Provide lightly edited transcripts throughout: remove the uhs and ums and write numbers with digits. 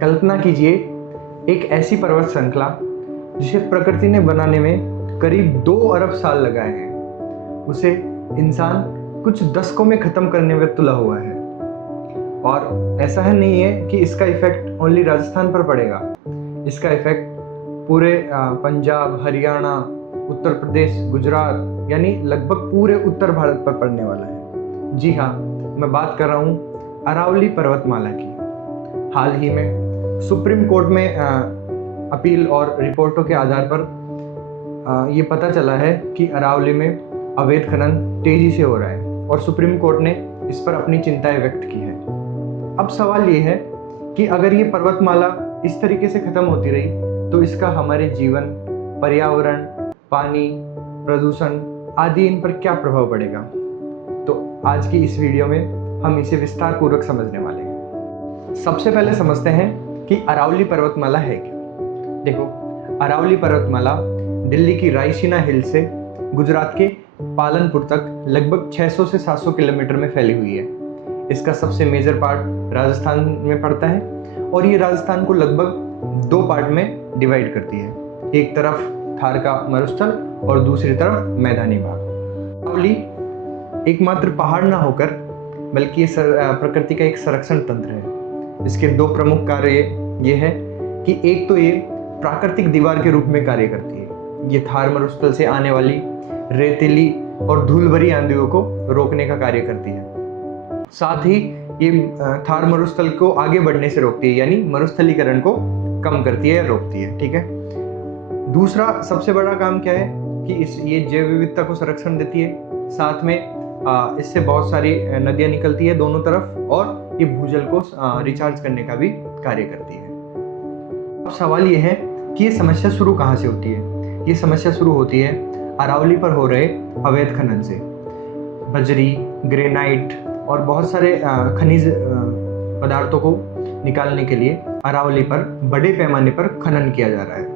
कल्पना कीजिए एक ऐसी पर्वत श्रृंखला जिसे प्रकृति ने बनाने में करीब 2 अरब साल लगाए हैं। उसे इंसान कुछ दशकों में ख़त्म करने में तुला हुआ है। और ऐसा है नहीं है कि इसका इफेक्ट ओनली राजस्थान पर पड़ेगा। इसका इफेक्ट पूरे पंजाब, हरियाणा, उत्तर प्रदेश, गुजरात यानी लगभग पूरे उत्तर भारत पर पड़ने वाला है। जी हाँ, मैं बात कर रहा हूँ अरावली पर्वतमाला की। हाल ही में सुप्रीम कोर्ट में अपील और रिपोर्टों के आधार पर ये पता चला है कि अरावली में अवैध खनन तेजी से हो रहा है और सुप्रीम कोर्ट ने इस पर अपनी चिंताएं व्यक्त की है। अब सवाल ये है कि अगर ये पर्वतमाला इस तरीके से ख़त्म होती रही तो इसका हमारे जीवन, पर्यावरण, पानी, प्रदूषण आदि इन पर क्या प्रभाव पड़ेगा। तो आज की इस वीडियो में हम इसे विस्तार पूर्वक समझने वाले हैं। सबसे पहले समझते हैं कि अरावली पर्वतमाला है क्या। देखो, अरावली पर्वतमाला दिल्ली की रायसीना हिल से गुजरात के पालनपुर तक लगभग 600 से 700 किलोमीटर में फैली हुई है। इसका सबसे मेजर पार्ट राजस्थान में पड़ता है और ये राजस्थान को लगभग 2 पार्ट में डिवाइड करती है। एक तरफ थार का मरुस्थल और दूसरी तरफ मैदानी भाग। अरावली एकमात्र पहाड़ ना होकर बल्कि ये प्रकृति का एक संरक्षण तंत्र है। इसके 2 प्रमुख कार्य ये है कि एक तो ये प्राकृतिक दीवार के रूप में कार्य करती है। ये थार मरुस्थल से आने वाली रेतीली और धूल भरी आंधियों को रोकने का कार्य करती है। साथ ही ये थार मरुस्थल को आगे बढ़ने से रोकती है, यानी मरुस्थलीकरण को कम करती है या रोकती है। ठीक है। दूसरा सबसे बड़ा काम क्या है कि ये जैव विविधता को संरक्षण देती है। साथ में इससे बहुत सारी नदियाँ निकलती है दोनों तरफ और ये भूजल को रिचार्ज करने का भी कार्य करती है। अब सवाल ये है कि ये समस्या शुरू कहाँ से होती है। ये समस्या शुरू होती है अरावली पर हो रहे अवैध खनन से। बजरी, ग्रेनाइट और बहुत सारे खनिज पदार्थों को निकालने के लिए अरावली पर बड़े पैमाने पर खनन किया जा रहा है।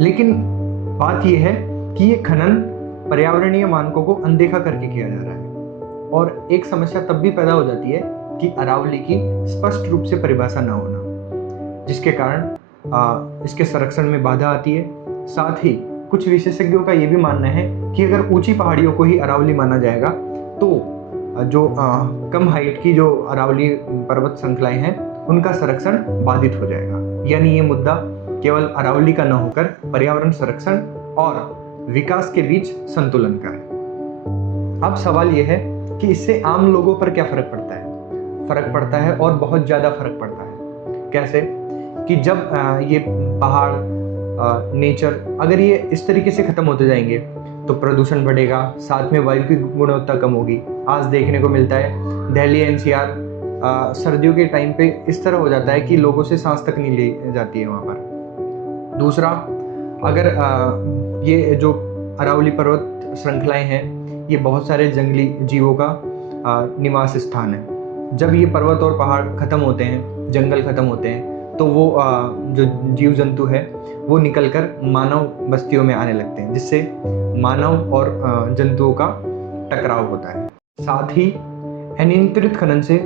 लेकिन बात यह है कि ये खनन पर्यावरणीय मानकों को अनदेखा करके किया जा रहा है। और एक समस्या तब भी पैदा हो जाती है कि अरावली की स्पष्ट रूप से परिभाषा न होना, जिसके कारण इसके संरक्षण में बाधा आती है। साथ ही कुछ विशेषज्ञों का ये भी मानना है कि अगर ऊंची पहाड़ियों को ही अरावली माना जाएगा तो जो कम हाइट की जो अरावली पर्वत श्रृंखलाएं हैं उनका संरक्षण बाधित हो जाएगा। यानी ये मुद्दा केवल अरावली का न होकर पर्यावरण संरक्षण और विकास के बीच संतुलन का है। अब सवाल यह है कि इससे आम लोगों पर क्या फर्क पड़ता है। फर्क पड़ता है और बहुत ज़्यादा फर्क पड़ता है। कैसे कि जब ये पहाड़, नेचर अगर ये इस तरीके से ख़त्म होते जाएंगे तो प्रदूषण बढ़ेगा, साथ में वायु की गुणवत्ता कम होगी। आज देखने को मिलता है दिल्ली एनसीआर सर्दियों के टाइम पे इस तरह हो जाता है कि लोगों से सांस तक नहीं ली जाती है वहाँ पर। दूसरा, अगर ये जो अरावली पर्वत श्रृंखलाएं हैं ये बहुत सारे जंगली जीवों का निवास स्थान है। जब ये पर्वत और पहाड़ ख़त्म होते हैं, जंगल ख़त्म होते हैं तो वो जो जीव जंतु है वो निकलकर मानव बस्तियों में आने लगते हैं, जिससे मानव और जंतुओं का टकराव होता है। साथ ही अनियंत्रित खनन से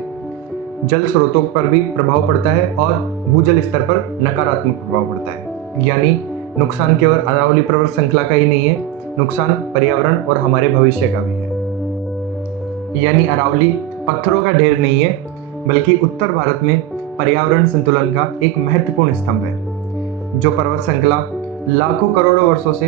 जल स्रोतों पर भी प्रभाव पड़ता है और भूजल स्तर पर नकारात्मक प्रभाव पड़ता है। यानी नुकसान केवल अरावली पर्वत श्रृंखला का ही नहीं है, नुकसान पर्यावरण और हमारे भविष्य का भी है। यानी अरावली पत्थरों का ढेर नहीं है बल्कि उत्तर भारत में पर्यावरण संतुलन का एक महत्वपूर्ण स्तंभ है। जो पर्वत श्रृंखला लाखों करोड़ों वर्षों से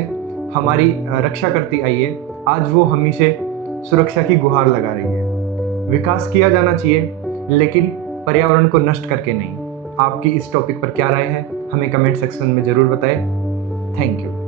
हमारी रक्षा करती आई है, आज वो हम ही से सुरक्षा की गुहार लगा रही है। विकास किया जाना चाहिए लेकिन पर्यावरण को नष्ट करके नहीं। आपकी इस टॉपिक पर क्या राय है हमें कमेंट सेक्शन में ज़रूर बताएं। Thank you.